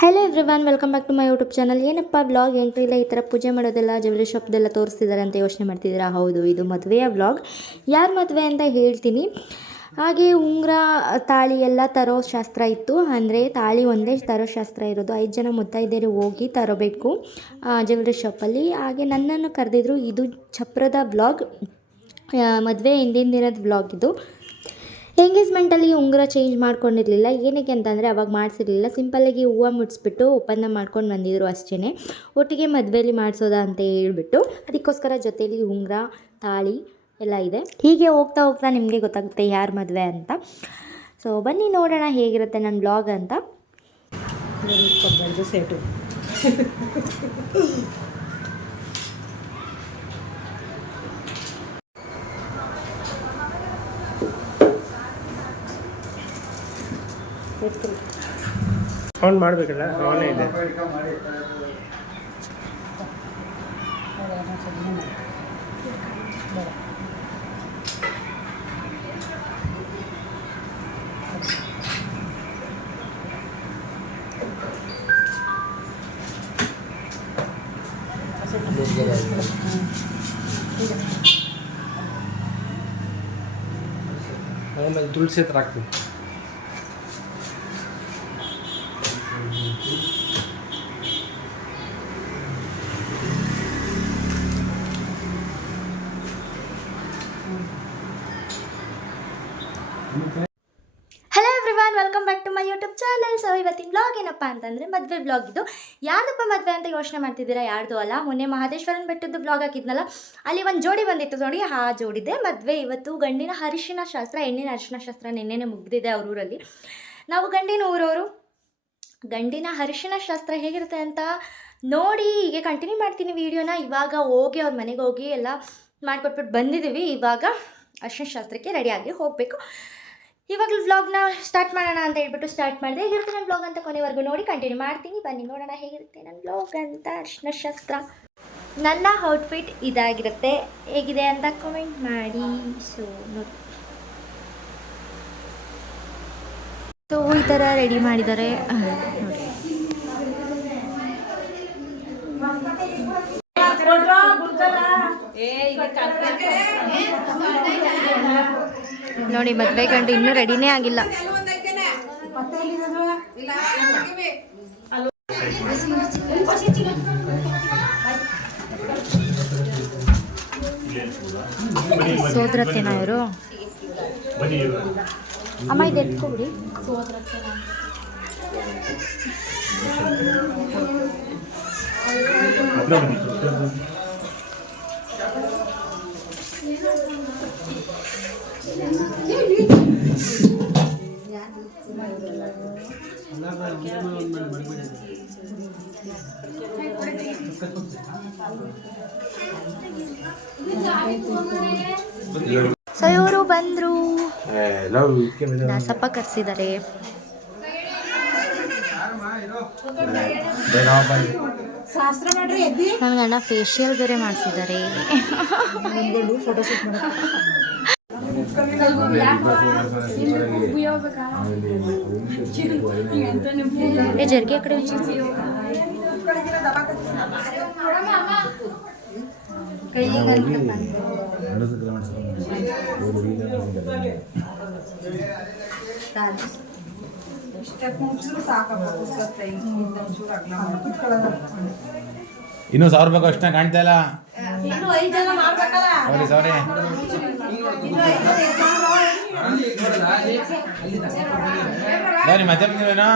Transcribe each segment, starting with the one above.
Hello everyone, welcome back to my YouTube channel. ಏನಪ್ಪ vlog entry ಇಲ್ಲ, ಈ ಥರ ಪೂಜೆ ಮಾಡೋದೆಲ್ಲ ಜ್ಯುವೆಲರಿ ಶಾಪ್ದೆಲ್ಲ ತೋರಿಸ್ತಿದ್ದಾರೆ ಅಂತ ಯೋಚನೆ ಮಾಡ್ತಿದ್ದೀರಾ? ಹೌದು, ಇದು ಮದುವೆಯ ವ್ಲಾಗ್. ಯಾರು ಮದುವೆ ಅಂತ ಹೇಳ್ತೀನಿ. ಹಾಗೆ ಉಂಗುರ, ತಾಳಿ ಎಲ್ಲ ತರೋ ಶಾಸ್ತ್ರ ಇತ್ತು. ಅಂದರೆ ತಾಳಿ ಒಂದೇ ತರೋ ಶಾಸ್ತ್ರ ಇರೋದು. 5 ಜನ ಮುತ್ತೈದೆಯರು ಹೋಗಿ ತರೋಬೇಕು ಜ್ಯುವೆಲರಿ ಶಾಪಲ್ಲಿ. ಹಾಗೆ ನನ್ನನ್ನು ಕರೆದಿದ್ರು. ಇದು ಚಪ್ರದ ವ್ಲಾಗ್, ಮದುವೆ ಹಿಂದಿನ ದಿನದ ವ್ಲಾಗ್ ಇದು. ಎಂಗೇಜ್ಮೆಂಟಲ್ಲಿ ಉಂಗುರ ಚೇಂಜ್ ಮಾಡ್ಕೊಂಡಿರಲಿಲ್ಲ. ಏನಕ್ಕೆ ಅಂತಂದರೆ ಅವಾಗ ಮಾಡಿಸಿರಲಿಲ್ಲ. ಸಿಂಪಲ್ಲಾಗಿ ಹೂವು ಮುಡಿಸ್ಬಿಟ್ಟು ಒಪ್ಪಂದ ಮಾಡ್ಕೊಂಡು ಬಂದಿದ್ರು ಅಷ್ಟೇ. ಒಟ್ಟಿಗೆ ಮದುವೆಯಲ್ಲಿ ಮಾಡಿಸೋದಾ ಅಂತ ಹೇಳ್ಬಿಟ್ಟು, ಅದಕ್ಕೋಸ್ಕರ ಜೊತೆಯಲ್ಲಿ ಉಂಗುರ, ತಾಳಿ ಎಲ್ಲ ಇದೆ. ಹೀಗೆ ಹೋಗ್ತಾ ಹೋಗ್ತಾ ನಿಮಗೆ ಗೊತ್ತಾಗುತ್ತೆ ಯಾರು ಮದುವೆ ಅಂತ. ಸೊ ಬನ್ನಿ ನೋಡೋಣ ಹೇಗಿರುತ್ತೆ ನನ್ನ ಬ್ಲಾಗ್ ಅಂತ. ಸೆಟು ಆನ್ ಮಾಡಬೇಕಲ್ಲ, ಆನ್ ಇದೆ. ಆಮೇಲೆ ತುಳಸಿ ಹತ್ರ ಹಾಕ್ತೀವಿ. Hello everyone, welcome back to my YouTube channel. So ಇವತ್ತಿನ ಬ್ಲಾಗ್ ಏನಪ್ಪ ಅಂತಂದರೆ ಮದುವೆ ಬ್ಲಾಗ್ ಇದು. ಯಾರ್ದಪ್ಪ ಮದುವೆ ಅಂತ ಯೋಚನೆ ಮಾಡ್ತಿದ್ದೀರಾ? ಯಾರ್ದು ಅಲ್ಲ, ಮೊನ್ನೆ ಮಹದೇಶ್ವರನ ಬೆಟ್ಟದ್ದು ಬ್ಲಾಗ್ ಹಾಕಿದ್ನಲ್ಲ, ಅಲ್ಲಿ ಒಂದು ಜೋಡಿ ಬಂದಿತ್ತು ನೋಡಿ, ಆ ಜೋಡಿದೆ ಮದುವೆ ಇವತ್ತು. ಗಂಡಿನ ಅರಿಶಿನ ಶಾಸ್ತ್ರ, ಹೆಣ್ಣಿನ ಅರಿಶಿನ ಶಾಸ್ತ್ರ ನಿನ್ನೆನೇ ಮುಗಿದಿದೆ ಅವ್ರ ಊರಲ್ಲಿ. ನಾವು ಗಂಡಿನ ಊರವರು. ಗಂಡಿನ ಅರಿಶಿನ ಶಾಸ್ತ್ರ ಹೇಗಿರುತ್ತೆ ಅಂತ ನೋಡಿ ಹೀಗೆ ಕಂಟಿನ್ಯೂ ಮಾಡ್ತೀನಿ ವೀಡಿಯೋನ. ಇವಾಗ ಹೋಗಿ ಅವ್ರ ಮನೆಗೆ ಹೋಗಿ ಎಲ್ಲ ಮಾಡಿಕೊಟ್ಬಿಟ್ಟು ಬಂದಿದ್ದೀವಿ. ಇವಾಗ ಅರಿಶಿನ ಶಾಸ್ತ್ರಕ್ಕೆ ರೆಡಿಯಾಗಿ ಹೋಗಬೇಕು. ಇವಾಗಲೂ ವ್ಲಾಗ್ನ ಸ್ಟಾರ್ಟ್ ಮಾಡೋಣ ಅಂತ ಹೇಳ್ಬಿಟ್ಟು ಸ್ಟಾರ್ಟ್ ಮಾಡಿದೆ. ಹೇಗಿರುತ್ತೆ ನನ್ನ ಬ್ಲಾಗ್ ಅಂತ ಕೊನೆವರೆಗೂ ನೋಡಿ ಕಂಟಿನ್ಯೂ ಮಾಡ್ತೀನಿ. ಬನ್ನಿ ನೋಡೋಣ ಹೇಗಿರುತ್ತೆ ನನ್ನ ಬ್ಲಾಗ್ ಅಂತ. ಅರಿಶಿನ ಶಾಸ್ತ್ರ ನನ್ನ ಔಟ್ಫಿಟ್ ಇದಾಗಿರುತ್ತೆ. ಹೇಗಿದೆ ಅಂತ ಕಮೆಂಟ್ ಮಾಡಿ. ಸೊ ನೋಡಿ, ಸೊ ಈ ಥರ ರೆಡಿ ಮಾಡಿದ್ದಾರೆ ನೋಡಿ. ನೋಡಿ ಮದುವೆ ಗಂಡು ಇನ್ನೂ ರೆಡಿನೇ ಆಗಿಲ್ಲ. ಸೋದರತ್ತೆನಾ ಇವರು? ಅಮ್ಮ ಇದು ಎತ್ಕೊಬಿಡಿ. ಸೊ ಇವರು ಬಂದರು, ದಾಸಪ್ಪ ಕರೆಸಿದ್ದಾರೆ. ನನ್ನ ಗಂಡ ಫೇಶಿಯಲ್ ಬೇರೆ ಮಾಡಿಸಿದ್ದಾರೆ. ಜರ್ಗೆ ಕಡೆ ಇನ್ನೂ 1000 ರೂಪಾಯಿ ಅಷ್ಟೇ ಕಾಣ್ತಾ ಇಲ್ಲ. ಸಾರಿ ಸಾರಿ ಮತ್ತೆ ಬಂದಿವೇನೋ.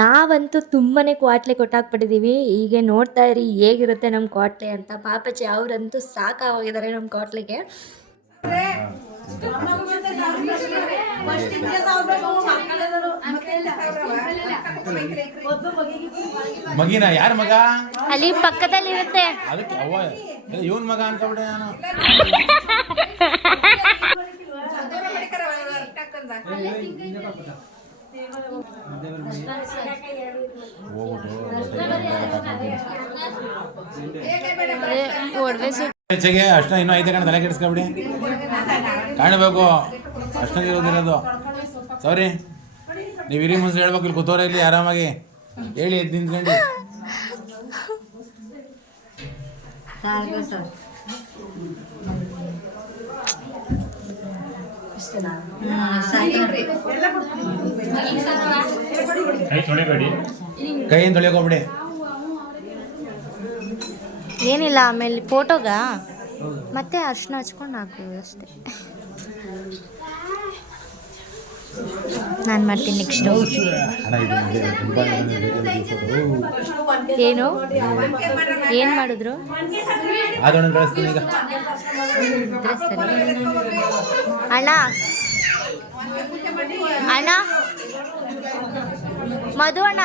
ನಾವಂತೂ ತುಂಬಾ ಕ್ವಾಟ್ಲೆ ಕೊಟ್ಟಾಕ್ಬಿಟ್ಟಿದ್ದೀವಿ. ಹೀಗೆ ನೋಡ್ತಾ ಇರಿ ಹೇಗಿರುತ್ತೆ ನಮ್ಮ ಕ್ವಾಟ್ಲೆ ಅಂತ. ಪಾಪಚ್ಚಿ ಅವರಂತೂ ಸಾಕಾಗಿದ್ದಾರೆ ನಮ್ಮ ಕ್ವಾಟ್ಲೆಗೆ. ಮಗಿನ ಯಾರ ಮಗ? ಅಲ್ಲಿ ಪಕ್ಕದಲ್ಲಿ ಇರುತ್ತೆ. ಅದಕ್ಕೆ ಇವನ್ ಮಗ ಅಂತ ಬಿಡ ನಾನು. ಒಡವೆ ಹೆಚ್ಚಿಗೆ ಅಷ್ಟ ಇನ್ನೂ ಐತೆ ಕಣ, ತಲೆ ಕೆಡಿಸ್ಕೊಬಿಡಿ. ಕಾಣಬೇಕು ಅಷ್ಟೊಂದು ಇರೋದಿರೋದು. ಸಾರಿ, ನೀವು ಹಿರಿ ಮುನ್ಸು ಹೇಳ್ಬೇಕು. ಇಲ್ಲಿ ಕೂತೋರ ಇಲ್ಲಿ ಆರಾಮಾಗಿ ಹೇಳಿ ಎದ್ದು ನಿಂತ್ಕೊಂಡು. ಕೈಯಿಂದ ತೊಳೆಯೋಕೋಗ್ಬಿಡಿ. ಏನಿಲ್ಲ, ಆಮೇಲೆ ಫೋಟೋಗ ಮತ್ತೆ ಅರ್ಶಿನ ಹಚ್ಕೊಂಡು ಹಾಕೋದು ಅಷ್ಟೇ. ನಾನು ಮಾಡ್ತೀನಿ ನೆಕ್ಸ್ಟು. ಏನು ಏನು ಮಾಡಿದ್ರು ಅದೊಂದು ಕಳಿಸ್ತೀನಿ ಈಗ. ಇದ್ರೆ ಸರಿ. ಅಣ್ಣ ಅಣ್ಣ, ಮಧು ಅಣ್ಣ,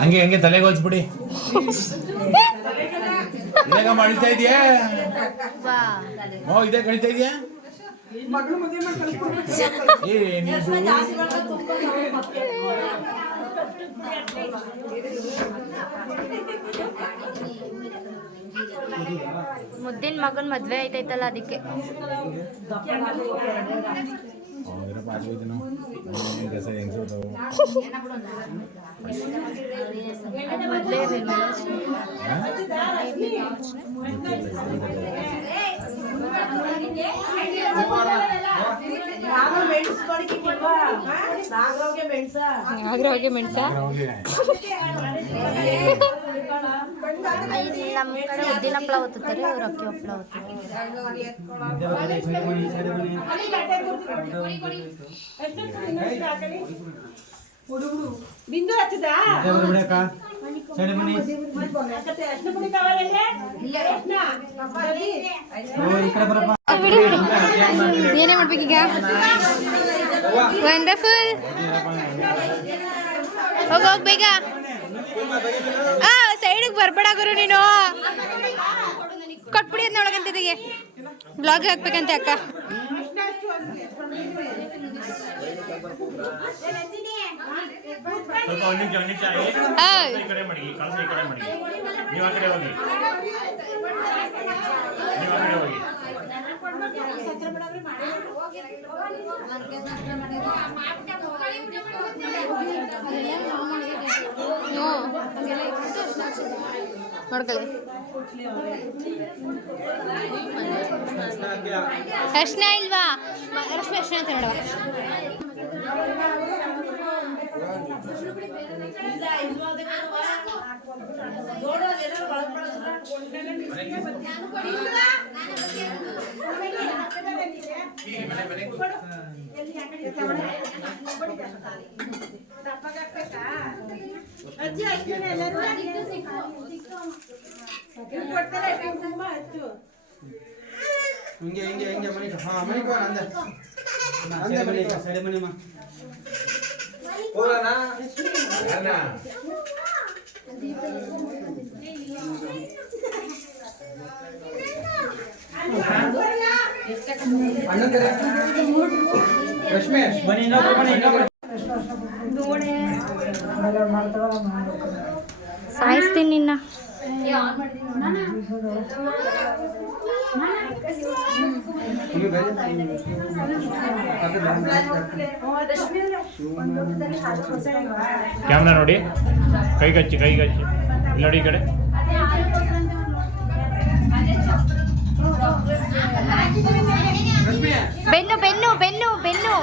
ಹಂಗೆ ಹಂಗೆ ತಲೆಗೆ ಹೋಚ್ಬಿಡಿ. ಇದಾಗ ಅಳ್ತಾ ಇದೆಯಾ? ಇದೇ ಕಳಿತಾ ಇದೆಯಾ? ಮುದ್ದಿನ ಮಗನ ಮದ್ವೆ ಐತೈತಲ್ಲ ಅದಕ್ಕೆ. ನಾಗರಹೊಗೆ ಮೆಣಸ ನಮ್ಮ ಕಡೆ ಉದ್ದಿನ ಹಪ್ಪಳ ಒತ್ತುತ್ತಾರೆ, ಇವ್ರು ಅಕ್ಕಿ ಹಪ್ಪಳ ಒತ್ತಾರೆ. ಬಿಂದು ಹಚ್ಚದ ಏನೇ ಮಾಡ್ಬೇಕೀಗ? ವಂಡರ್ಫುಲ್. ಹೋಗೋಗ್ ಬೇಗ. ಸೈಡಿಗೆ ಬರ್ಬೇಡ ಗುರು ನೀನು. ಕೊಟ್ಬಿಡಿ ಅದ್ ನೋಡಕಂತಿದ್ದೀಗೆ ಬ್ಲಾಗ್ ಹಾಕ್ಬೇಕಂತೆ ಅಕ್ಕ. ನೋಡ್ಕೊಳ್ಳಿ, ಅರ್ಶನ ಇಲ್ವಾ? ಅರ್ಶನ ಅಂತ ನೋಡುವ. ಹಿಂಗೆ ಹಿಂಗೆ ಹಿಂಗೆ ಮನೆ ಮನೆಗೆ ಅಂದೆ ಅಂದೆ ಮನೆ ಸೈಡ್ ಮನೆ ಮಾ ಹೋಗೋಣ ಅಣ್ಣ ಅಣ್ಣಂದರೆ ರಶ್ಮಿ ಬನ್ನಿ ಇನ್ನೊಬ್ಬರು ಸಾಯಿಸ್ತೀನಿ ನಿನ್ನ. ಕ್ಯಾಮ್ರಾ ನೋಡಿ, ಕೈಗಚ್ಚಿ ಇಲ್ಲಿ ನೋಡಿ ಈ ಕಡೆ. ಬೆನ್ನು ಬೆನ್ನು ಬೆನ್ನು ಬೆನ್ನು.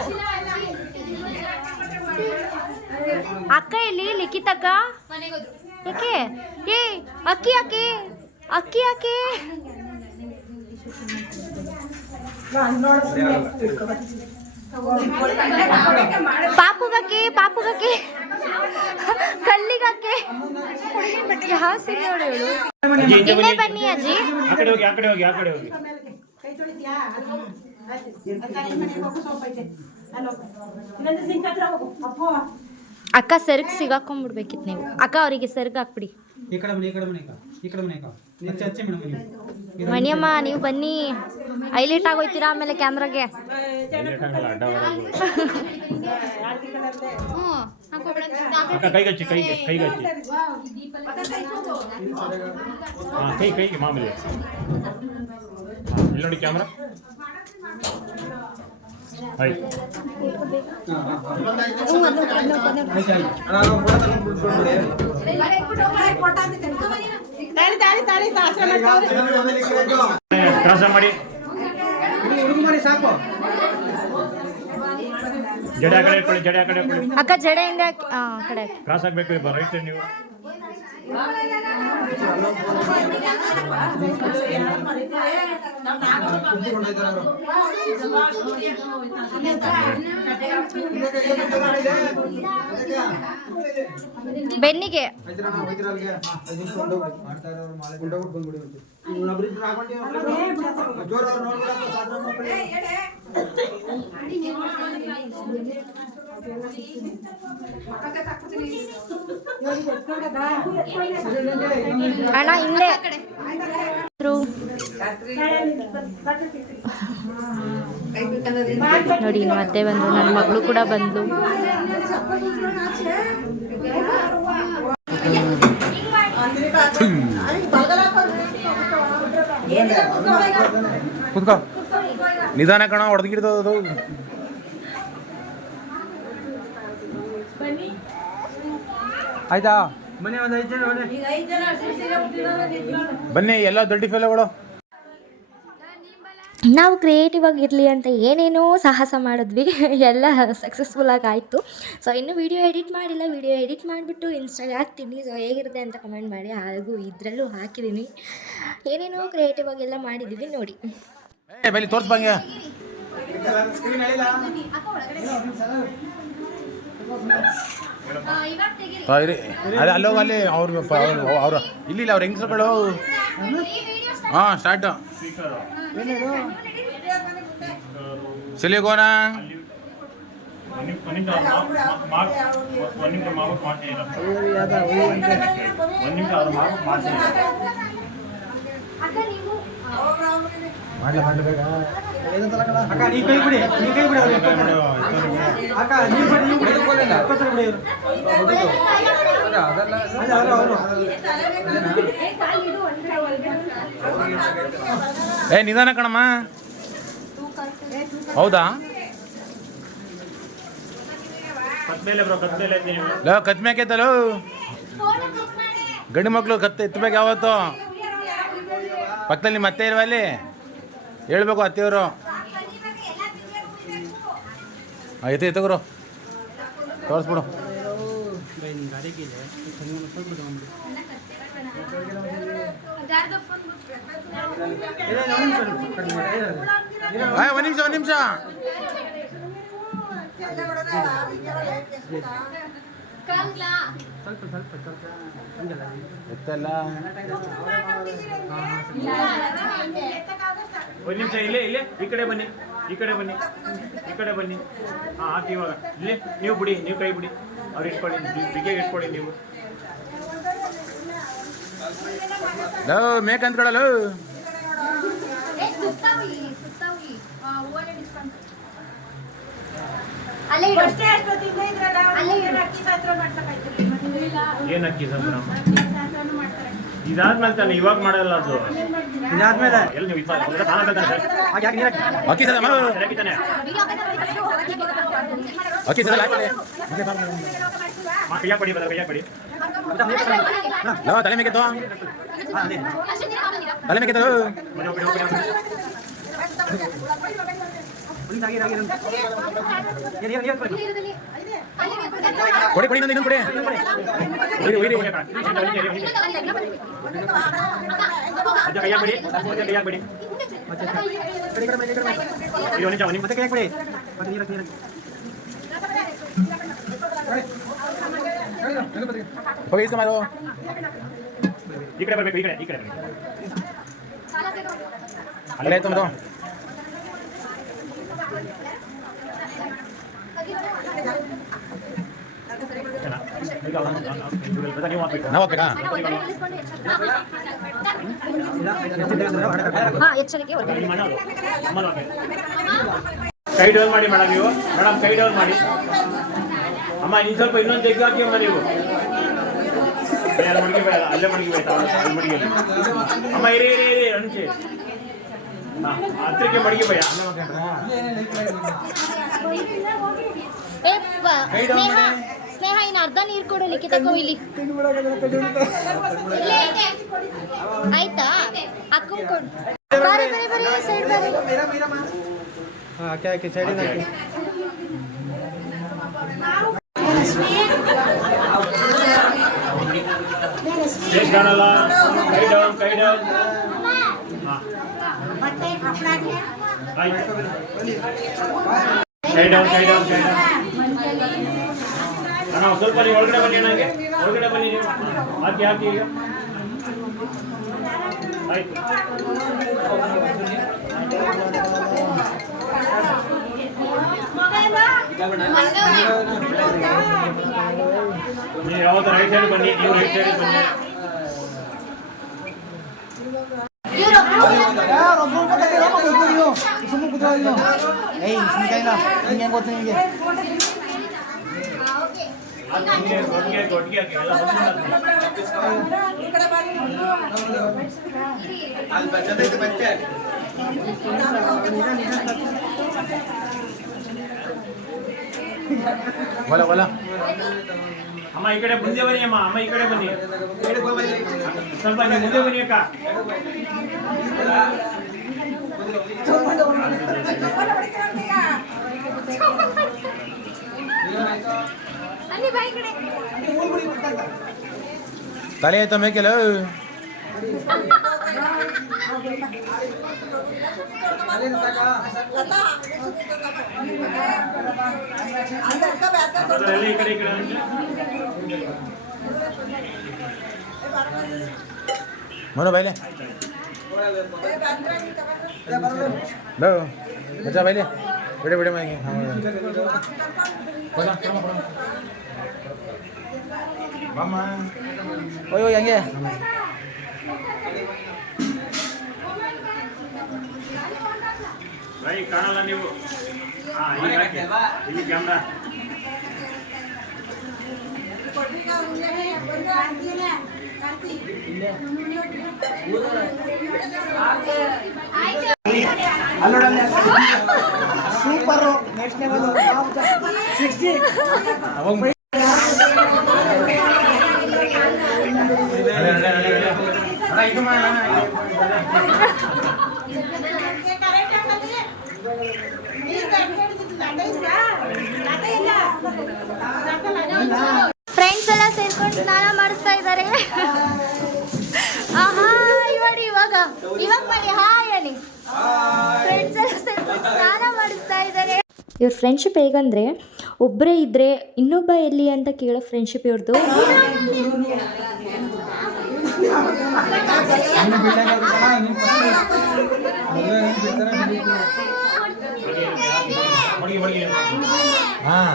ಅಕ್ಕ ಇಲ್ಲಿ ಲಿಖಿತಕ್ಕ ಯಾಕೆ? ಏ ಅಕ್ಕಿ ಯಾಕೆ? ಅಕ್ಕಿ ಯಾಕೆ? ಪಾಪುಗಕ್ಕೆ ಪಾಪುಗಕ್ಕೆ ಕಲ್ಲಿಗಕ್ಕೆ ಯಾವ ಸಿಗಿ ನೋಡಿ ಹೇಳು. ಇಲ್ಲೇ ಬನ್ನಿ ಅಜ್ಜಿ. ಆ ಕಡೆ ಹೋಗಿ, ಆ ಕಡೆ ಹೋಗಿ, ಆ ಕಡೆ ಹೋಗಿ. ಅಕ್ಕ ಸೆರ್ಗ್ ಸಿಗಾಕೊಂಡ್ಬಿಡ್ಬೇಕಿತ್ತು ನೀವು. ಅಕ್ಕ ಅವರಿಗೆ ಸೆರ್ಗ್ ಹಾಕ್ಬಿಡಿ. ఇక్కడ మనీ ఇక్కడ మనీ ఇక్కడ మనీ ಹಚ್ಚಿ ಹಚ್ಚಿ ಮೇಡಮ್ ನೀವು ಮಣಿಯಮ್ಮ ನೀವು ಬನ್ನಿ ಹೈಲೈಟ್ ಆಗೋಯ್ತೀರಾ ಆಮೇಲೆ ಕ್ಯಾಮ್ರಾಗೆ. ಅಡ್ಡ ಅಕ್ಕ ಕೈಗಚ್ಚಿ ಕೈಗಚ್ಚಿ ಹಾಂ ಕೈಗೆ ಮಾಮೂಲಿ. ಇಲ್ಲಿ ನೋಡಿ ಕ್ಯಾಮ್ರಾ ಆಯ್ತು. ಕ್ರಾಸ ಮಾಡಿ ಮಾಡಿ ಸಾಕು. ಜಡೆ ಆ ಕಡೆ ಇಟ್ಕೊಳ್ಳಿ, ಜಡೆ ಆ ಕಡೆ ಇಟ್ಕೊಳ್ಳಿ. ಅಕ್ಕ ಜಡೆಯಿಂದ ಕಡೆ ಕ್ರಾಸ್ ಆಗಬೇಕು ರೈಟ್ ನೀವು. ಬೆನ್ನಿಗೆ ಅಣ್ಣ ಹಿಂದೆ ನೋಡಿ ಮತ್ತೆ ಬಂದು ನನ್ನ ಮಗಳು ಕೂಡ ಬಂದ್ಲು. ಕೂತ್ಕೋ ನಿಧಾನ ಕಣ ಹೊಡೆದಿಡ್ತದ. ಆಯ್ತಾ ಮನೆ ಒಂದು 5 ಜನ ಬನ್ನಿ ಎಲ್ಲ ದೊಡ್ಡ ಫೆಲೋಗಳು. ನಾವು ಕ್ರಿಯೇಟಿವ್ ಆಗಿರಲಿ ಅಂತ ಏನೇನೋ ಸಾಹಸ ಮಾಡಿದ್ವಿ, ಎಲ್ಲ ಸಕ್ಸಸ್ಫುಲ್ಲಾಗಿ ಆಯಿತು. ಸೊ ಇನ್ನೂ ವೀಡಿಯೋ ಎಡಿಟ್ ಮಾಡಿಲ್ಲ, ವೀಡಿಯೋ ಎಡಿಟ್ ಮಾಡಿಬಿಟ್ಟು ಇನ್ಸ್ಟಾಗೆ ಹಾಕ್ತೀನಿ. ಸೊ ಹೇಗಿರುತ್ತೆ ಅಂತ ಕಮೆಂಟ್ ಮಾಡಿ, ಹಾಗೂ ಇದರಲ್ಲೂ ಹಾಕಿದ್ದೀನಿ. ಏನೇನೋ ಕ್ರಿಯೇಟಿವ್ ಆಗೆಲ್ಲ ಮಾಡಿದ್ದೀವಿ ನೋಡಿ. ಬಲ್ಲಿ ತೋರಿಸ್ಬಂಗೆ ಇರಿ ಅದೇ ಅಲ್ಲೋಗ ಅಲ್ಲಿ ಅವ್ರು ಇಲ್ಲಿ ಅವ್ರ ಹೆಂಗಸರುಗಳು. ಹಾಂ ಸ್ಟಾರ್ಟು ಸಿಲಿಗೋನ ಅಕ್ಕ ನೀ ಕೈ ಬಿಡಿ ಅಕ್ಕ ನೀ ಬಿಡಿ ಏ ನಿಧಾನ ಕಣಮ್ಮ. ಹೌದಾ ಕತ್ಮೇಕೈತಲ್ಲ ಗಂಡು ಮಕ್ಕಳು ಕತ್ತೆ ಎತ್ತಬೇಕು ಯಾವತ್ತು. ಪಕ್ಕದಲ್ಲಿ ಮತ್ತೆ ಇಲ್ವ ಅಲ್ಲಿ ಹೇಳ್ಬೇಕು ಅತ್ತೆಯವರು. ಎತ್ತಗುರು ತೋರಿಸ್ಬಿಡು. ಒಂದು ನಿಮಿಷ ಎತ್ತಲ್ಲ ಒಂದು ನಿಮಿಷ ಇಲ್ಲೇ ಈ ಕಡೆ ಬನ್ನಿ, ಈ ಕಡೆ ಬನ್ನಿ, ಈ ಕಡೆ ಬನ್ನಿ. ಹಾಂ ಹಾಕಿ ಇವಾಗ ಇಲ್ಲೇ ನೀವು ಬಿಡಿ, ನೀವು ಕೈ ಬಿಡಿ, ಅವ್ರು ಇಟ್ಕೊಳ್ಳಿ, ಬಿಗಿಯಾಗಿ ಇಟ್ಕೊಳ್ಳಿ ನೀವು. ಮೇಕ್ ಅಂದ್ಕೊಳ್ಳಲ್ಲ. ಏನು ಅಕ್ಕಿ ಸಂದ್ರ ಇದಾದ್ಮೇಲೆ ತಾನೆ, ಇವಾಗ ಮಾಡಲ್ಲ ಅದು. ಇದಾದ್ಮೇಲೆ ಎಲ್ಲಿ ನೀವು ಅಕ್ಕಿ ಸಲ ಅಕ್ಕಿ ಸಲ ಕೈಯಾಗ ಪಡಿ ಬದ ಕೈಯಾಗ ಪಡಿ. ತಲೆ ಮೇಕೆ ತಲೆ ಮೇಕೆ ಕೊಡಿ ಕೊಡಿ ಇನ್ನೊಂದು ಕೊಡಿ. ಕೈಯಾಗ ಪಡಿ, ಕೈಯಾಗ ಪಡಿ. ಮತ್ತೆ ಕೈ ಬಿಡಿ. ಹೋಗಿ ಮಾಡು. ಈ ಕಡೆ ಬರಬೇಕು, ಈ ಕಡೆ, ಈ ಕಡೆ ಅಲ್ಲೇ ಆಯ್ತು ಮದು. ನೀವು ಹಾಕ್ಬೇಕು. ನಾವು ಹೋಗ್ಬೇಕಾ? ಎಚ್ಚರಿಕೆ ಹೊರಗಡೆ. ನಿಮ್ಮ ಅಣ್ಣ ಅದು. ಅಮ್ಮನೂ ಹಾಕ್ಬೇಕು. ಕೈ ಡೌನ್ ಮಾಡಿ ಮೇಡಮ್ ನೀವು. ಮೇಡಮ್ ಕೈ ಡೌನ್ ಮಾಡಿ. ಅಮ್ಮ ಇನ್ನು ಸ್ವಲ್ಪ ಇನ್ನೊಂದು ಜಗ್ಗಿ ಹಾಕಿ ಅಮ್ಮ ನೀವು. ಅಲ್ಲಿ ಮಡಗಿ ಬೇಡ, ಅಲ್ಲೇ ಮಡಗಿ ಬೇಡ, ಅಲ್ಲಿ ಮಡಗಿ. ಅಮ್ಮ ಇರಿ ಇರಿ ಇರಿ ಅನ್ಸಿ. ಹತ್ತಿರಕ್ಕೆ ಮಡಗಿ ಬೇಡ. ಸ್ನೇಹ ಇನ್ನು ಅರ್ಧ ನೀರು ಕೊಡು ಲಿಖಿತ ಕೊಯ್ಲಿ. ಆಯ್ತಾ ಅಕ್ಕಂಗೆ ಕೊಡು. ಬರೀ ಬರೀ ಬರೀ ಸೈಡ್ ಬರೀ. ಹಾಕಿ ಸೈಡಿಂದ ಹಾಕಿ. ಸ್ಟೇಜ್ ಕಾಣಲ್ಲ. ಕೈ ಡೌನ್ ಕೈ ಡೌನ್. ಆಯ್ತು. ಕೈ ಡೌನ್ ಕೈ ಡೌನ್ ಕೈ ಡೌನ್. ಅಣ್ಣ ಸ್ವಲ್ಪ ನೀವು ಒಳಗಡೆ ಬನ್ನಿ. ನನಗೆ ಒಳಗಡೆ ಬನ್ನಿ ನೀವು. ಹಾಕಿ ಹಾಕಿ ಈಗ. ಆಯ್ತು. ನೀವು ಯಾವತ್ತು ರೈಟ್ ಸೈಡ್ ಬನ್ನಿ. ನೀವು ರೈಟ್ ಸೈಡ್ ಬನ್ನಿ. ಸುಮ್ಮನೆ ಕೂತ್ಕೊಳ್ಳಿ. ಏಯ್ ಸುಮ್ಮನೆ ಕೈಲ ಹಿಂಗೆ ಗೊತ್ತು ನಿಮಗೆ. ಕೊಟ್ಟಿಗೆ ಹಾಕಿ ಎಲ್ಲ बोला बोला. ಅಮ್ಮ ಈ ಕಡೆ ಮುಂದೆ ಬನ್ನಿ. ಅಮ್ಮ ಅಮ್ಮ ಈ ಕಡೆ ಬನ್ನಿ. ಸ್ವಲ್ಪ ನೀವು ಮುಂದೆ ಬನ್ನಿ ಅಕ್ಕ. ತಲೆ ಆಯ್ತಾ ಮೇಕೆಲ್ಲ? ಅದರಲ್ಲಿ ಈ ಕಡೆ ಈ ಕಡೆ ಬನ್ನಿ. ಮನು ಬಾಯ್ಲೆ लो बच्चा बाइले बड़े बड़े मांगे. मामा ಓಯ್ ಓಯ್ ಹಂಗೆ. ಬೈ ಕಾಣಲ್ಲ ನೀವು. ಇಲ್ಲಿ ಹಾಕಿ. ಇಲ್ಲಿ camera. Super next level 60. Friends ಎಲ್ಲ ಸೇರ್ಕೊಂಡು ಸ್ನಾನ ಮಾಡಿಸ್ತಾ ಇದ್ದಾರೆ. ಆಹಾ ನೋಡಿ ಇವಾಗ ಮಾಡಿ ಹಾಯ್ ಅನಿ. ಫ್ರೆಂಡ್ಸ್ ಎಲ್ಲ ಸೇರ್ಕೊಂಡು ಸ್ನಾನ ಮಾಡಿಸ್ತಾ ಇದ್ದಾರೆ. ಇವ್ರ ಫ್ರೆಂಡ್ಶಿಪ್ ಹೇಗಂದ್ರೆ ಒಬ್ಬರೇ ಇದ್ರೆ ಇನ್ನೊಬ್ಬ ಎಲ್ಲಿ ಅಂತ ಕೇಳೋ ಫ್ರೆಂಡ್ಶಿಪ್ ಇವ್ರದ್ದು. ಹಾಂ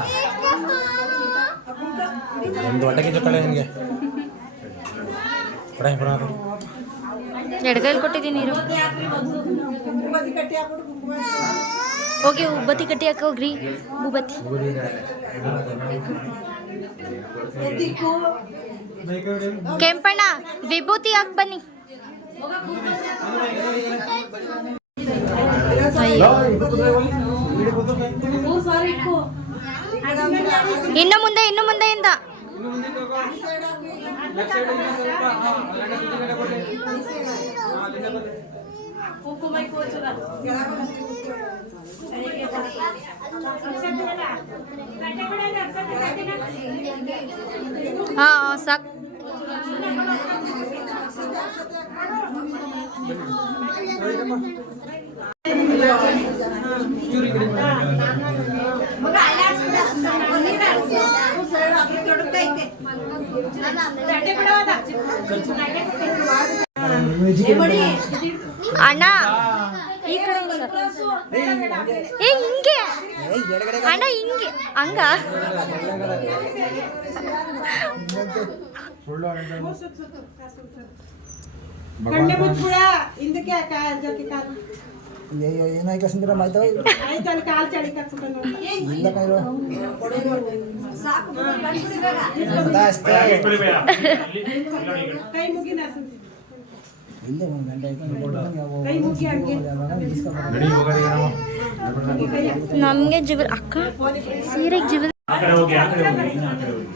ಒಂದು ಹೊಟ್ಟೆಗೆ ಚೊಕ್ಕಳೆ ನಿಮಗೆ ಎಡಗೈಲಿ ಕೊಟ್ಟಿದ್ದೀನಿ ನೀರು. ಹೋಗಿ ಉಬ್ಬತ್ತಿ ಕಟ್ಟಿ ಹಾಕಿ ಹೋಗ್ರಿ. ಉಬ್ಬತ್ತಿ ಕೆಂಪಣ್ಣ ವಿಭೂತಿ ಹಾಕಿ ಬನ್ನಿ. ಇನ್ನು ಮುಂದೆಯಿಂದ ಹಾಂ ಸಾಕು. ಅಣ್ಣ ಈ ಕಡೆ ಹಿಂಗೆ ಅಣ್ಣ ಹಿಂಗೆ ಹಂಗ ಕಣ್ಣೆ ಮುಚ್ಬಿಡ ಹಿಂದಕ್ಕೆ ಜೋಕಿ ಕಾಲು ಏನಾಯ್ತು ಸಂದ್ರ ಆಯ್ತು ಆಯ್ತು ಅಲ್ಲಿ ಕಾಲು ಚಳಿ ಕಟ್ಬಿಟ್ಟು ಇಲ್ಲ ಕೈರು ಕೈ ಮುಗಿನ ಇಲ್ಲೇ ಒಂದು ಗಂಟೆ ಆಯ್ತು ಕೈ ಮುಗಿ ಹಂಗೆ ನಮಗೆ ಜಿಬಲ್ ಅಕ್ಕ ಸೀರೆಗೆ ಜಿಬಲ್ ಆ ಕಡೆ ಹೋಗಿ ಆ ಕಡೆ ಹೋಗಿ ಇನ್ನು ಆ ಕಡೆ ಹೋಗಿ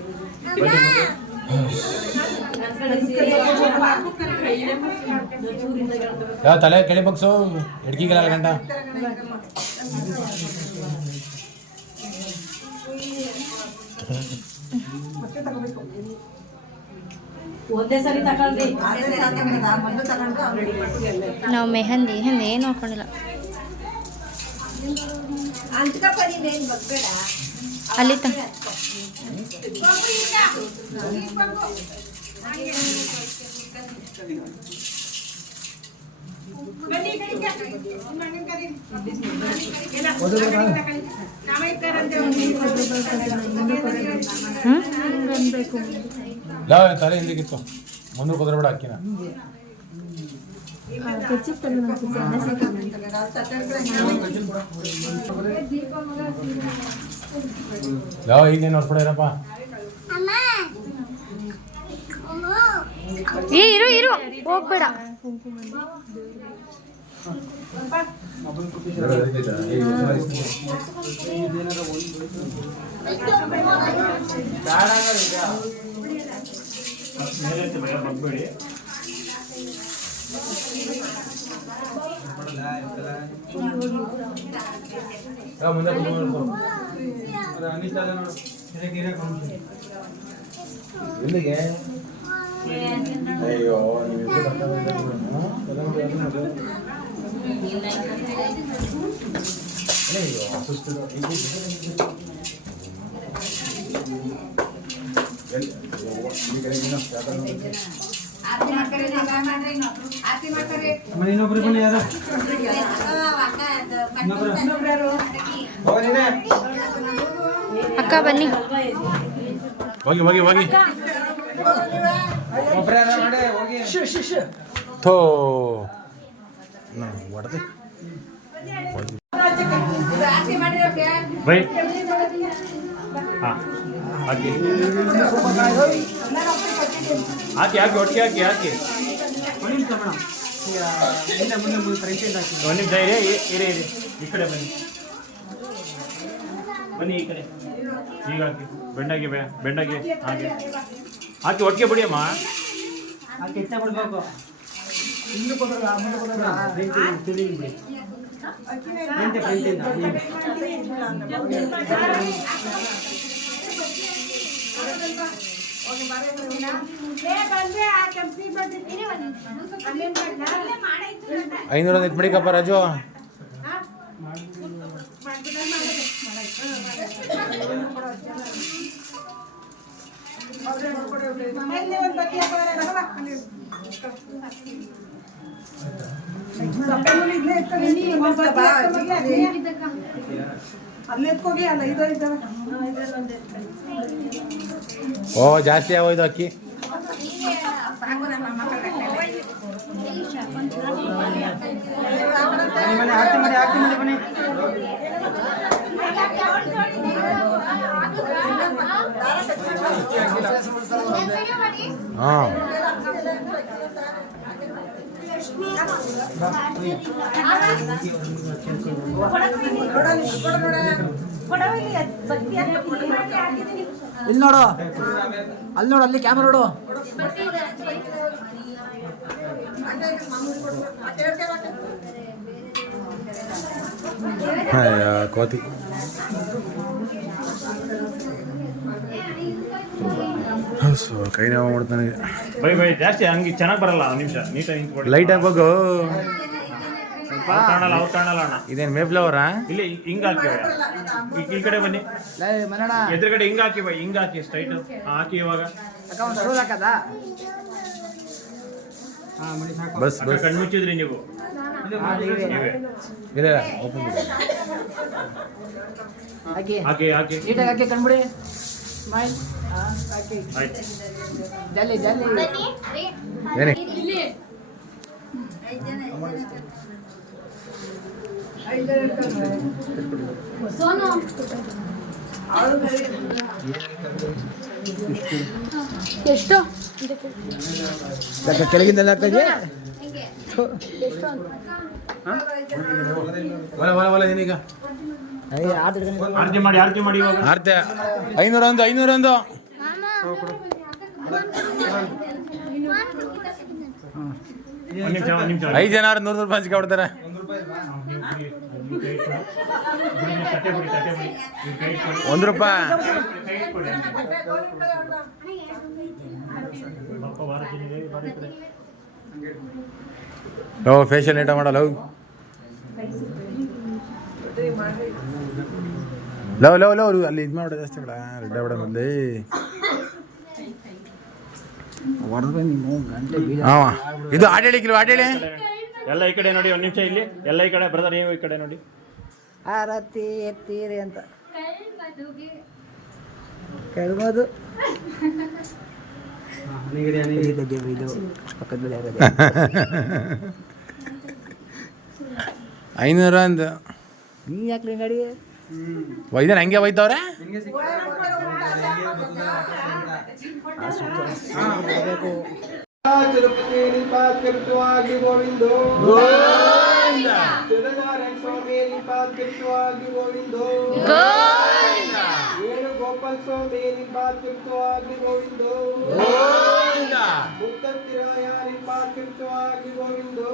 ಯಾವ ತಲೆ ಕೆಳಿ ಬಗ್ಸು ಹಿಡ್ಕಿಗೆಲ್ಲ ಗಂಟ ಒಂದೇ ಸರಿ ತಗೊಳ್ರಿ ನಾವು ಮೆಹಂದಿ ಏನು ಹಾಕೊಂಡಿಲ್ಲ ಅಲ್ಲಿ ತ ಯಾವ ತಲೆ ಹಿಂದಕ್ಕಿತ್ತು ಮುಂದೆ ಕುದುರೆಬೇಡ ಅಕ್ಕಿನ ಯಾವ ಈಗ ನೋಡ್ಕೊಡೇನಪ್ಪ ಇರು ಇರು ಹೋಗ್ಬೇಡ ಮಗ್ಬೇಡಿ ಮುಂದೆ ಎಲ್ಲಿಗೆ ಅಯ್ಯೋ ಇನ್ನೊಬ್ರು ಬನ್ನಿ ಯಾರು ಅಕ್ಕ ಬನ್ನಿ ಹೋಗಿ ಹೋಗಿ ಹೋಗಿ ಒಬ್ರೇ ಯಾರು ನೋಡಿ ಹೋಗಿ ಥೋ ಹೊಡೆದೆ ಬೈ ಹಾಂ ಹಾಕಿ ಹಾಕಿ ಹಾಕಿ ಒಟ್ಟಿಗೆ ಹಾಕಿ ಹಾಕಿ ಒಂದು ನಿಮಿಷ ಇರಿ ಈ ಕಡೆ ಬನ್ನಿ ಬನ್ನಿ ಈ ಕಡೆ ಈಗ ಹಾಕಿ ಬೆಂಡಾಗಿ ಬೆಂಡಾಗಿ ಹಾಕಿ ಹಾಕಿ ಒಟ್ಟಿಗೆ ಬಿಡಿ ಅಮ್ಮ ಕೆಚ್ಚ ಕೊಡ್ಬೇಕು ಐನೂರ ಮಡಿಕಪ್ಪ ರಾಜು ಅಲ್ಲೆತ್ಕೋಗಿ ಅಲ್ಲ ಇದು ಇದ್ದಾವೆ ಓ ಜಾಸ್ತಿ ಆಗೋಯ್ತು ಅಕ್ಕಿ ಬನ್ನಿ ಆರತಿ ಮಾಡಿ ಬನ್ನಿ ಹಾಂ ಇಲ್ಲಿ ನೋಡು ಅಲ್ಲಿ ನೋಡು ಅಲ್ಲಿ ಕ್ಯಾಮ್ರಾ ನೋಡು ಕೋತಿ ಕೈ ನೋವು ಮಾಡ್ತಾನೆ ಬೈ ಜಾಸ್ತಿ ಹಂಗೆ ಚೆನ್ನಾಗಿ ಬರಲ್ಲ ಒಂದು ನಿಮಿಷ ನೀಟಾಗಿ ನಿಂತ್ಕೊಳ್ಳಿ ಲೈಟ್ ಆಗ್ಬೇಕು ಅವ್ರು ಕಾಣಲ್ಲ ಅಣ್ಣ ಇದೇನು ಮೇಫ್ಲವರಾ ಇಲ್ಲಿ ಹಿಂಗೆ ಹಾಕಿ ಈ ಕಡೆ ಬನ್ನಿ ಎದುರುಗಡೆ ಹಿಂಗೆ ಹಾಕಿ ಬೈ ಹಿಂಗೆ ಹಾಕಿ ಸ್ಟ್ರೈಟ್ ಹಾಕಿ ಇವಾಗ ಬಸ್ ಬಸ್ ಕಣ್ಣು ಮುಚ್ಚಿದ್ರಿ ನೀವು ಇಲ್ಲ ಓಪನ್ ಹಾಕಿ ಹಾಕಿ ಹಾಕಿ ನೀಟಾಗಿ ಹಾಕಿ ಕಣ್ಬಿಡಿ ಸ್ಮೈಲ್ ಹಾಕಿ ಆಯ್ತು ಜಲ್ಲಿ ಜಲ್ಲಿ ಏನೇ ಎಷ್ಟು ಕೆಳಗಿಂದೆಲ್ಲ ಹಾಕಿ ಒಲ ಏನೀಗ ಆರತಿ ಮಾಡಿ ಇವಾಗ ಆರ್ತೆ 501 ಒಂದು ನಿಮಿಷ 5 ಜನ 100 ರೂಪಾಯಿ ಹಂಚಿಕೆ ಕೊಡ್ತಾರೆ ತಟ್ಟೆ ಬಿಡಿ ನೀವು ಕೈ ಇಟ್ಕೊಳ್ಳಿ. 1 ರೂಪಾಯಿ ಕೈ ಇಟ್ಕೊಳ್ಳಿ. ಪಾಪ ವಾರಕ್ಕಿದೆ, ವಾರಕ್ಕಿದೆ. ಫೇಶಿಯಲ್ ನೀಟ ಮಾಡಲ್ಲ ಲವ್ ಅಲ್ಲಿ ಇದು ಮಾಡೋದು ಜಾಸ್ತಿ ಕಡ ರೆಡ್ಡ ಬಿಡ ಮೊದಲೇ ಹಾಂ ಇದು ಆಡಳಿಕ್ಕಿಲ್ವ ಆಡಳಿ ಎಲ್ಲ ಈ ಕಡೆ ನೋಡಿ, ಒಂದು ನಿಮಿಷ ಇಲ್ಲಿ ಎಲ್ಲ ಈ ಕಡೆ ಬ್ರದರ್, ನೀವು ಈ ಕಡೆ ನೋಡಿ. ಆರತಿ ಎತ್ತೀರಿ ಅಂತ ಕರ್ಮದು ಇದು ಪಕ್ಕದಲ್ಲಿ 500 ಅಂದ ನೀ ಯಾಕೆ ಗಾಡಿ ಒಯ್ದಾರ ಹಂಗೆ ಒಯ್ತವ್ರೆ ತಿರುಪತಿ ನಿಪಾತ್ಕೃತವಾಗಿ ಗೋವಿಂದೋ ಚಿರನಾರಾಯಣ ಸ್ವಾಮಿ ನಿಪಾತ್ಕೃತವಾಗಿ ಗೋವಿಂದೋ ವೇಣುಗೋಪಾಲ ಸ್ವಾಮಿ ನಿಪಾತ್ಕೃತವಾಗಿ ಗೋವಿಂದೋ ಮುಕ್ತತಿರಾಯ ನಿಪಾತ್ಕೃತವಾಗಿ ಗೋವಿಂದೋ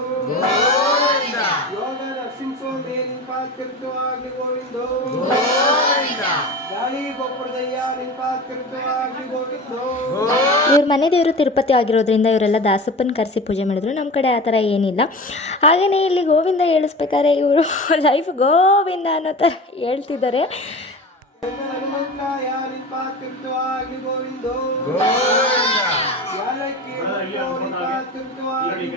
ಯೋಗ ನರಸಿಂಹ ಸ್ವಾಮಿ ನಿಪಾತ್ಕೃತವಾಗಿ ಗೋವಿಂದೋ ಗಾಳಿ ಗೋಪುರದಯ್ಯ ನಿಪಾತ್ಕೃತವಾಗಿ ಗೋವಿಂದೋ. ಇವ್ರ ಮನೆ ದೇವರು ತಿರುಪತಿ ಆಗಿರೋದ್ರಿಂದ ಇವರೆಲ್ಲ ದಾಸಪ್ಪನ ಕರೆಸಿ ಪೂಜೆ ಮಾಡಿದ್ರು. ನಮ್ಮ ಕಡೆ ಆ ಥರ ಏನಿಲ್ಲ. ಹಾಗೆಯೇ ಇಲ್ಲಿ ಗೋವಿಂದ ಹೇಳಿಸ್ಬೇಕಾದ್ರೆ ಇವರು ಲೈಫ್ ಗೋವಿಂದ ಅನ್ನೋ ಥರ ಹೇಳ್ತಿದ್ದಾರೆ. ಹನುಮಂತಾಯ ನಿಪಾತ್ಕೃತವಾಗಿ ಗೋವಿಂದೋ ಯಾಲಕ್ಕಿ ನಿಪಾತ್ಕೃತವಾಗಿ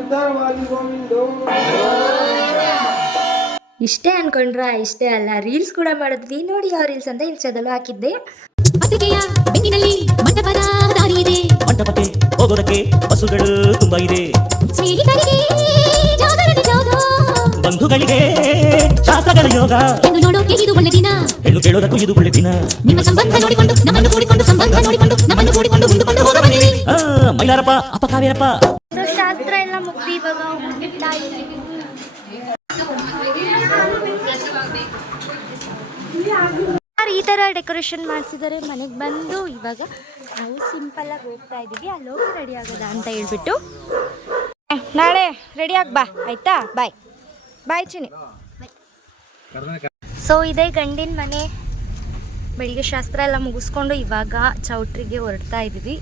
ಉದ್ಧಾರವಾಗಿ ಗೋವಿಂದೋ. ಇಷ್ಟೇ ಅನ್ಕೊಂಡ್ರ? ಇಷ್ಟೇ ಅಲ್ಲ, ರೀಲ್ಸ್ ಕೂಡ ಮಾಡಿದ್ವಿ. ನೋಡಿ ಯಾವ ರೀಲ್ಸ್ ಅಂತ ಇನ್ಸ್ಟಾದಲ್ಲೂ ಹಾಕಿದ್ದೆ. ಅತಿಥಿಯ ಬೆನ್ನಿನಲ್ಲಿ ಮಂಟಪದ ದಾರಿ ಇದೆ, ಮಂಟಪಕ್ಕೆ ಹೋಗೋದಕ್ಕೆ ಬಸ್ಸುಗಳು ತುಂಬಾ ಇದೆ. ಸ್ನೇಹಿತರಿಗೆ ಜಾಗರಣೆ ಜಾಗ, ಬಂಧುಗಳಿಗೆ ಶಾಸ್ತ್ರಗಳ ಯೋಗ, ಎಂದು ನೋಡೋಕೆ ಇದು ಒಳ್ಳೆ ದಿನ, ಹೆಣ್ಣು ಕೇಳೋದಕ್ಕೂ ಇದು ಒಳ್ಳೆ ದಿನ. ನಿಮ್ಮ ಸಂಬಂಧ ನೋಡಿಕೊಂಡು ನಮ್ಮನ್ನು ಕೂಡಿಕೊಂಡು, ಸಂಬಂಧ ನೋಡಿಕೊಂಡು ನಮ್ಮನ್ನು ಕೂಡಿಕೊಂಡು ಮುಂದುಕೊಂಡು ಹೋಗ ಬನ್ನಿರಿ. ಮೈಲಾರಪ್ಪ ಅಪ್ಪ ಕಾವೇರಪ್ಪ. ಸೊ ಶಾಸ್ತ್ರ ಎಲ್ಲ ಮುಗ್ದು ಇವಾಗ ಊಟ ಈ ಥರ ಡೆಕೋರೇಷನ್ ಮಾಡಿಸಿದ್ದಾರೆ. ಮನೆಗೆ ಬಂದು ಇವಾಗ ನಾವು ಸಿಂಪಲ್ಲಾಗಿ ಹೋಗ್ತಾ ಇದ್ದೀವಿ. ಅಲ್ಲಿ ಹೋಗಿ ರೆಡಿ ಆಗೋದ ಅಂತ ಹೇಳ್ಬಿಟ್ಟು ನಾಳೆ ರೆಡಿ ಆಗಿ ಬಾ, ಆಯಿತಾ? ಬಾಯ್ ಬಾಯ್ ಚಿನಿ. ಸೊ ಇದೇ ಗಂಡಿನ ಮನೆ. ಬೆಳಿಗ್ಗೆ ಶಾಸ್ತ್ರ ಎಲ್ಲ ಮುಗಿಸ್ಕೊಂಡು ಇವಾಗ ಚೌಟ್ರಿಗೆ ಹೊರಡ್ತಾ ಇದ್ದೀವಿ.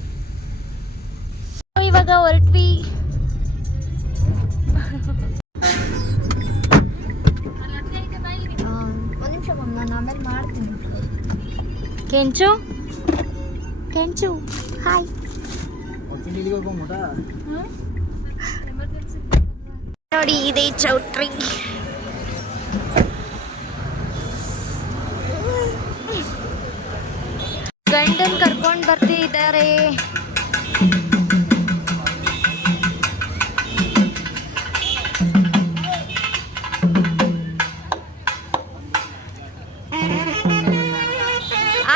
ಇವಾಗ ಹೊರಟ್ವಿ. ಒಂದು ನಿಮಿಷ ನಾನು ಆಮೇಲೆ ಮಾಡ್ತೀನಿ. ಕೆಂಚು ಕೆಂಚು ಹಾಯ್. ನೋಡಿ ಇದೆ ಚೌಟ್ರಿ. ಗಂಡನ್ ಕರ್ಕೊಂಡು ಬರ್ತಿದ್ದಾರೆ.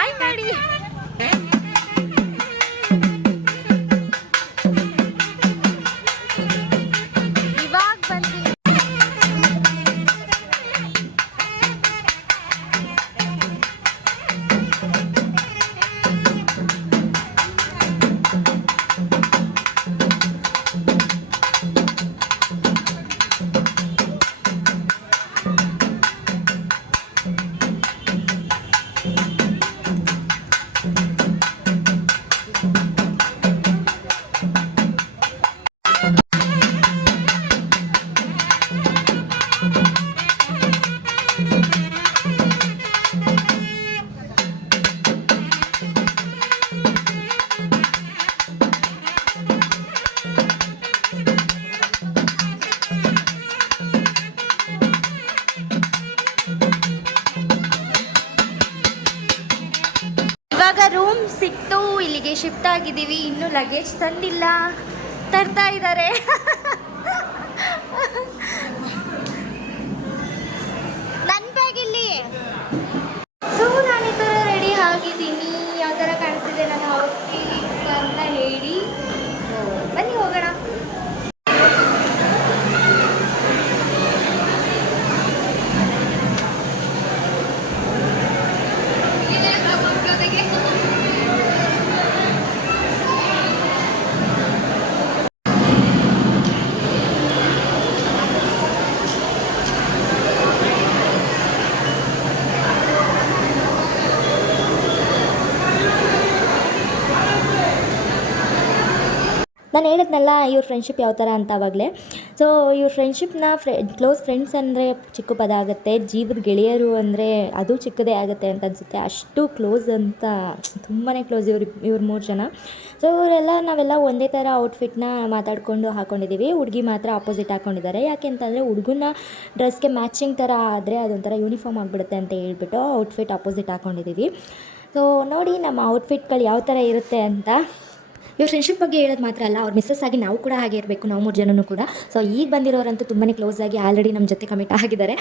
ಆಯ್ ಮಾಡಿ ಇವಾಗ ಬಂದಿ. ಶಿಫ್ಟ್ ಆಗಿದ್ದೀವಿ, ಇನ್ನೂ ಲಗೇಜ್ ತಂದಿಲ್ಲ, ತರ್ತಾ ಇದ್ದಾರೆ. ನನ್ನ ಬ್ಯಾಗ್ ಇಲ್ಲಿ. ಸೊ ನಾನು ಈ ಥರ ರೆಡಿ ಆಗಿದ್ದೀನಿ. ಯಾವ ಥರ ಕಾಣಿಸ್ತಿದೆ ನನ್ನ ಔಟ್ಫಿಟ್ ಅಂತ ಹೇಳಿ. ಬನ್ನಿ ಹೋಗೋಣ. ನಾನು ಹೇಳಿದ್ನಲ್ಲ ಇವ್ರ ಫ್ರೆಂಡ್ಶಿಪ್ ಯಾವ ಥರ ಅಂತ ಆವಾಗಲೇ. ಸೊ ಇವ್ರ ಫ್ರೆಂಡ್ಶಿಪ್ನ ಕ್ಲೋಸ್ ಫ್ರೆಂಡ್ಸ್ ಅಂದರೆ ಚಿಕ್ಕ ಪದ ಆಗುತ್ತೆ, ಜೀವದ ಗೆಳೆಯರು ಅಂದರೆ ಅದು ಚಿಕ್ಕದೇ ಆಗುತ್ತೆ ಅಂತ ಅನಿಸುತ್ತೆ. ಅಷ್ಟು ಕ್ಲೋಸ್ ಅಂತ, ತುಂಬಾ ಕ್ಲೋಸ್ ಇವ್ರು 3 ಜನ. ಸೊ ನಾವೆಲ್ಲ ಒಂದೇ ಥರ ಔಟ್ಫಿಟ್ನ ಮಾತಾಡಿಕೊಂಡು ಹಾಕ್ಕೊಂಡಿದ್ದೀವಿ. ಹುಡುಗಿ ಮಾತ್ರ ಆಪೋಸಿಟ್ ಹಾಕ್ಕೊಂಡಿದ್ದಾರೆ. ಯಾಕೆ ಅಂತಂದರೆ ಹುಡುಗನ ಡ್ರೆಸ್ಗೆ ಮ್ಯಾಚಿಂಗ್ ಥರ ಆದರೆ ಅದೊಂಥರ ಯೂನಿಫಾರ್ಮ್ ಆಗಿಬಿಡುತ್ತೆ ಅಂತ ಹೇಳ್ಬಿಟ್ಟು ಔಟ್ಫಿಟ್ ಆಪೋಸಿಟ್ ಹಾಕ್ಕೊಂಡಿದ್ದೀವಿ. ಸೊ ನೋಡಿ ನಮ್ಮ ಔಟ್ಫಿಟ್ಗಳು ಯಾವ ಥರ ಇರುತ್ತೆ ಅಂತ. ಇವ್ರ ಫ್ರೆಂಡ್ಶಿಪ್ ಬಗ್ಗೆ ಹೇಳೋದು ಮಾತ್ರ ಅಲ್ಲ, ಅವ್ರ ಮಿಸ್ಸಸ್ ಆಗಿ ನಾವು ಕೂಡ ಹಾಗೆ ಇರಬೇಕು, ನಾವು 3 ಜನನೂ ಕೂಡ. ಸೊ ಈಗ ಬಂದಿರೋರಂತೂ ತುಂಬಾ ಕ್ಲೋಸ್ ಆಗಿ ಆಲ್ರೆಡಿ ನಮ್ಮ ಜೊತೆ ಕಮಿಟ್ ಆಗಿದ್ದಾರೆ.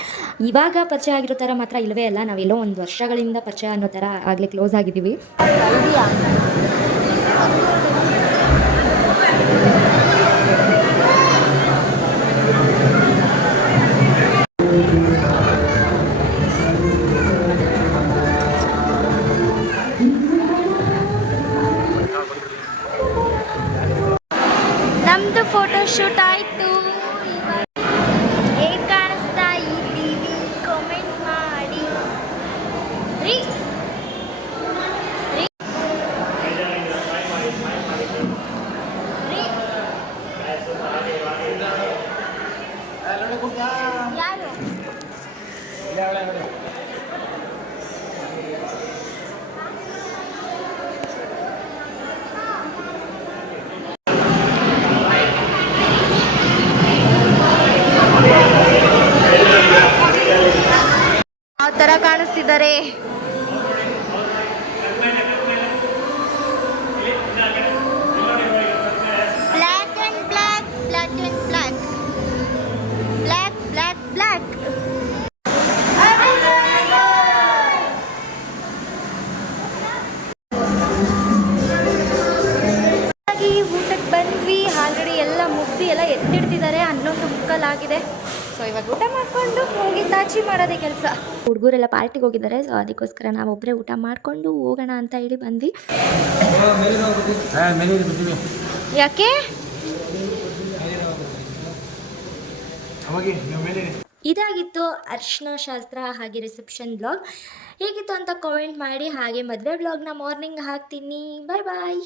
ಇವಾಗ ಪರಿಚಯ ಆಗಿರೋ ಥರ ಮಾತ್ರ ಇಲ್ಲವೇ ಅಲ್ಲ, ನಾವೆಲ್ಲೋ 1 ವರ್ಷಗಳಿಂದ ಪರಿಚಯ ಅನ್ನೋ ಥರ ಆಗಲೇ ಕ್ಲೋಸ್ ಆಗಿದ್ದೀವಿ. ನಮ್ಮದು ಫೋಟೋಶೂಟ್ ಆಯಿತು. ಹೇಗೆ ಕಾಣಿಸ್ತಾ ಇದ್ದೀವಿ ಕಾಮೆಂಟ್ ಮಾಡಿ ರೀ. ಯಾರು ಯಾವ ಥರ ಕಾಣಿಸ್ತಿದ್ದಾರೆ. Black and black, black and black, black black black. ಊಟಕ್ಕೆ ಬಂದ್ವಿ. ಆಲ್ರೆಡಿ ಎಲ್ಲ ಮುಗ್ದು ಎಲ್ಲ ಎತ್ತಿಡ್ತಿದ್ದಾರೆ. 11 ಮುಕ್ಕಾಲಾಗಿದೆ. ಸೊ ಇವಾಗ ಊಟ ಮಾಡಿಕೊಂಡು ಹೋಗಿದ್ದಾಚಿ ಮಾಡೋದೇ ಕೆಲಸ. ಹುಡುಗರೆಲ್ಲ ಪಾರ್ಟಿಗೆ ಹೋಗಿದ್ದಾರೆ. ಸೊ ಅದಕ್ಕೋಸ್ಕರ ನಾವು ಒಬ್ಬರೇ ಊಟ ಮಾಡಿಕೊಂಡು ಹೋಗೋಣ ಅಂತ ಹೇಳಿ ಬಂದ್ವಿ. ಯಾಕೆ ಇದಾಗಿತ್ತು ಅರ್ಶಿನ ಶಾಸ್ತ್ರ ಹಾಗೆ ರಿಸೆಪ್ಷನ್ ಬ್ಲಾಗ್. ಹೇಗಿತ್ತು ಅಂತ ಕಾಮೆಂಟ್ ಮಾಡಿ. ಹಾಗೆ ಮದುವೆ ಬ್ಲಾಗ್ನ ಮಾರ್ನಿಂಗ್ ಹಾಕ್ತೀನಿ. ಬಾಯ್ ಬಾಯ್.